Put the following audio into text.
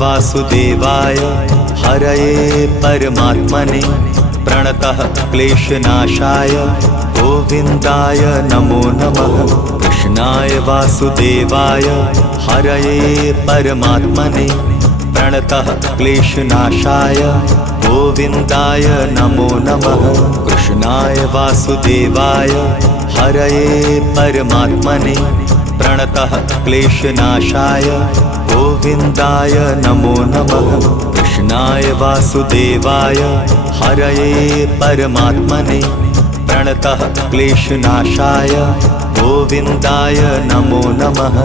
वासुदेवाय हरये परमात्मने प्रणतः क्लेशनाशाय गोविन्दाय नमो नमः। कृष्णाय वासुदेवाय हरये परमात्मने प्रणतः क्लेशनाशाय गोविन्दाय नमो नमः। कृष्णाय वासुदेवाय हरये परमात्मने प्रणतः क्लेशनाशाय गोविन्दाय नमो नमः। कृष्णाय वासुदेवाय हरये परमात्मने प्रणतः क्लेशनाशाय गोविन्दाय नमो नमः।